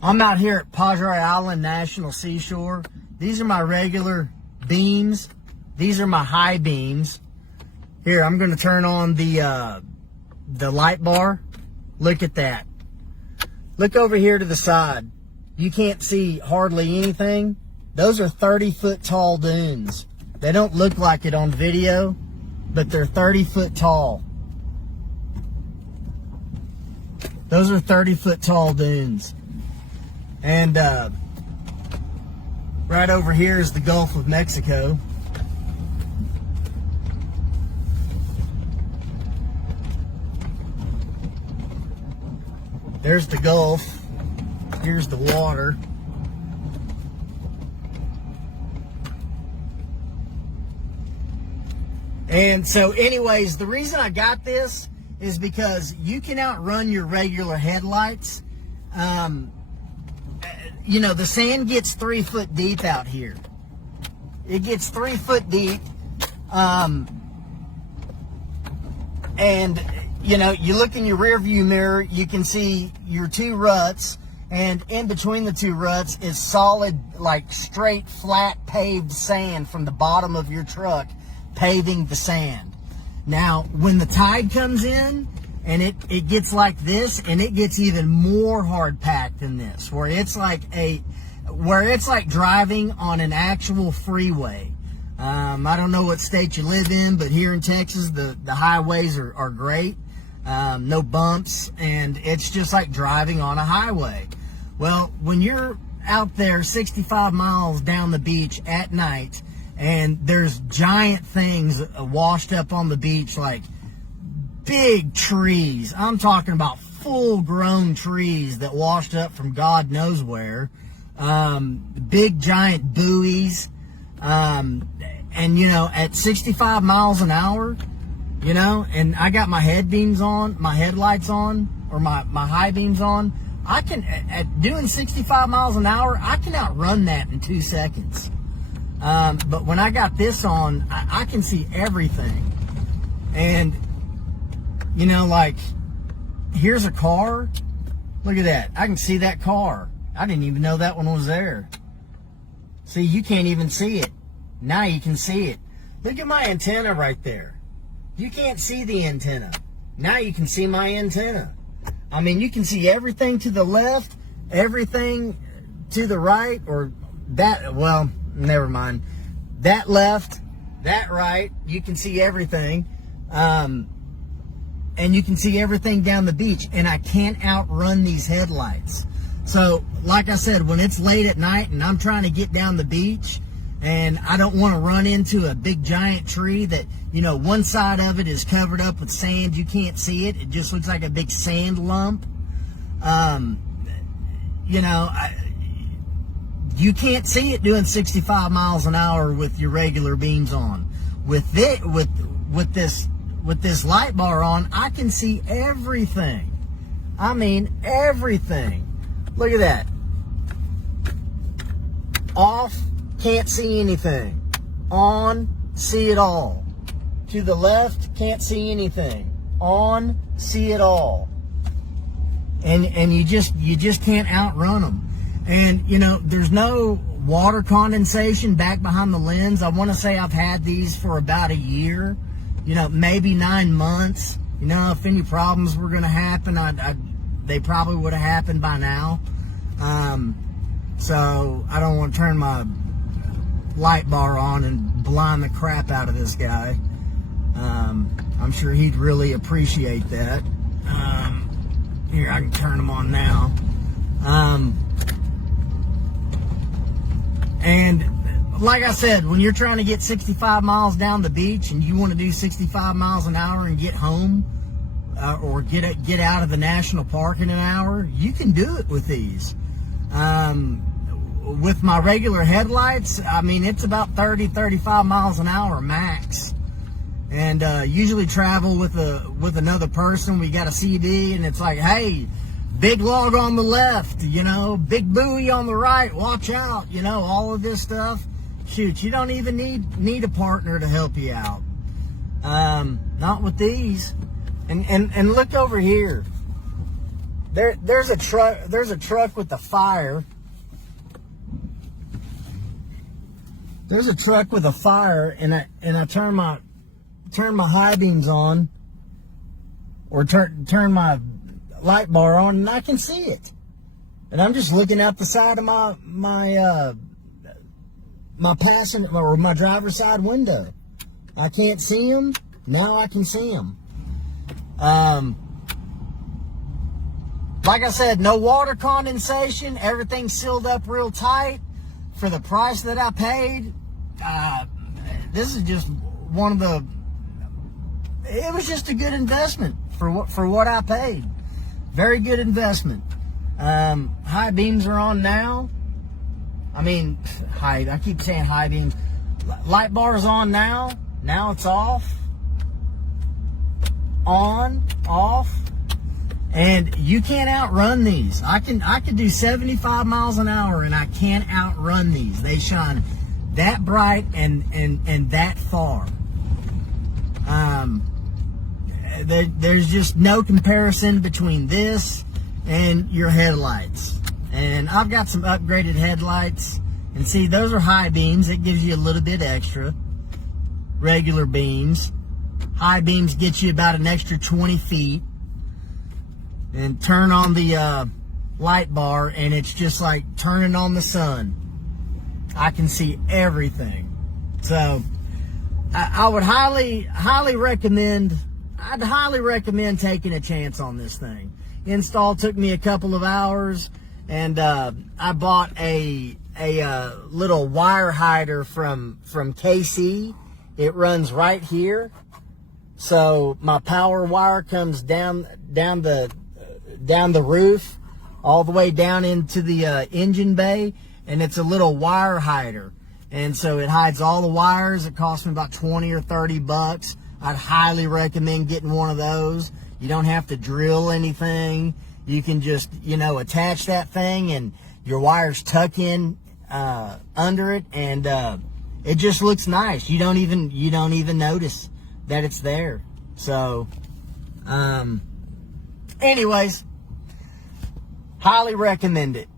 I'm out here at Padre Island National Seashore. These are my regular beams. These are my high beams. Here, I'm going to turn on the light bar. Look at that. Look over here to the side. You can't see hardly anything. Those are 30-foot tall dunes. They don't look like it on video, but they're 30-foot tall. Those are 30-foot tall dunes. And right over here is the Gulf of Mexico. There's the Gulf. Here's the water. And so anyways, the reason I got this is because you can outrun your regular headlights. You know, the sand gets 3 foot deep out here. It gets 3 foot deep. And, you know, you look in your rear view mirror, you can see your 2 ruts. And in between the 2 ruts is solid, like straight, flat, paved sand from the bottom of your truck, paving the sand. Now, when the tide comes in, and it gets like this, and it gets even more hard packed than this, where it's like driving on an actual freeway. I don't know what state you live in, but here in Texas, the highways are great. No bumps, and it's just like driving on a highway. Well, when you're out there 65 miles down the beach at night, and there's giant things washed up on the beach, like big trees. I'm talking about full-grown trees that washed up from God knows where. Big giant buoys. And, you know, at 65 miles an hour, you know, and I got my headlights on, or my high beams on, I can, at doing 65 miles an hour, I can outrun that in 2 seconds. But when I got this on, I can see everything. And, you know, like, here's a car. Look at that. I can see that car. I didn't even know that one was there. See, you can't even see it. Now you can see it. Look at my antenna right there. You can't see the antenna. Now you can see my antenna. I mean, you can see everything to the left, everything to the right, or that, well, never mind. That left, that right, you can see everything. And you can see everything down the beach, and I can't outrun these headlights. So, like I said, when it's late at night and I'm trying to get down the beach, and I don't want to run into a big giant tree that, you know, one side of it is covered up with sand, you can't see it, it just looks like a big sand lump. You know, you can't see it doing 65 miles an hour with your regular beams on. With this light bar on, I can see everything. I mean, everything. Look at that. Off, can't see anything. On, see it all. To the left, can't see anything. On, see it all. And you just can't outrun them. And, you know, there's no water condensation back behind the lens. I want to say I've had these for about a year. You know, maybe 9 months. You know, if any problems were going to happen, they probably would have happened by now. So I don't want to turn my light bar on and blind the crap out of this guy. I'm sure he'd really appreciate that. Here, I can turn them on now. And like I said, when you're trying to get 65 miles down the beach and you want to do 65 miles an hour and get home, or get out of the national park in an hour, you can do it with these. With my regular headlights, I mean, it's about 30-35 miles an hour max. And usually travel with another person. We got a CD, and it's like, hey, big log on the left, you know, big buoy on the right, watch out, you know, all of this stuff. Shoot, you don't even need a partner to help you out. Not with these. And look over here. There's a truck with a fire. There's a truck with a fire, and I turn my high beams on, or turn my light bar on, and I can see it. And I'm just looking out the side of my passenger or my driver's side window. I can't see him. Now I can see him. Like I said, no water condensation. Everything's sealed up real tight. For the price that I paid, this is just one of the. It was just a good investment for what I paid. Very good investment. High beams are on now. I mean, I keep saying high beams. Light bar is on now. Now it's off. On, off. And you can't outrun these. I could do 75 miles an hour and I can't outrun these. They shine that bright and that far. There's just no comparison between this and your headlights. And I've got some upgraded headlights. And see, those are high beams. It gives you a little bit extra. Regular beams. High beams get you about an extra 20 feet. And turn on the light bar, and it's just like turning on the sun. I can see everything. So I would highly recommend. I'd highly recommend taking a chance on this thing. Install took me a couple of hours, and I bought a little wire hider from KC. It runs right here, so my power wire comes down the roof, all the way down into the engine bay, and it's a little wire hider, and so it hides all the wires. It cost me about 20 or 30 bucks. I'd highly recommend getting one of those. You don't have to drill anything. You can just, attach that thing, and your wires tuck in under it, and it just looks nice. You don't even notice that it's there. So, anyways, highly recommend it.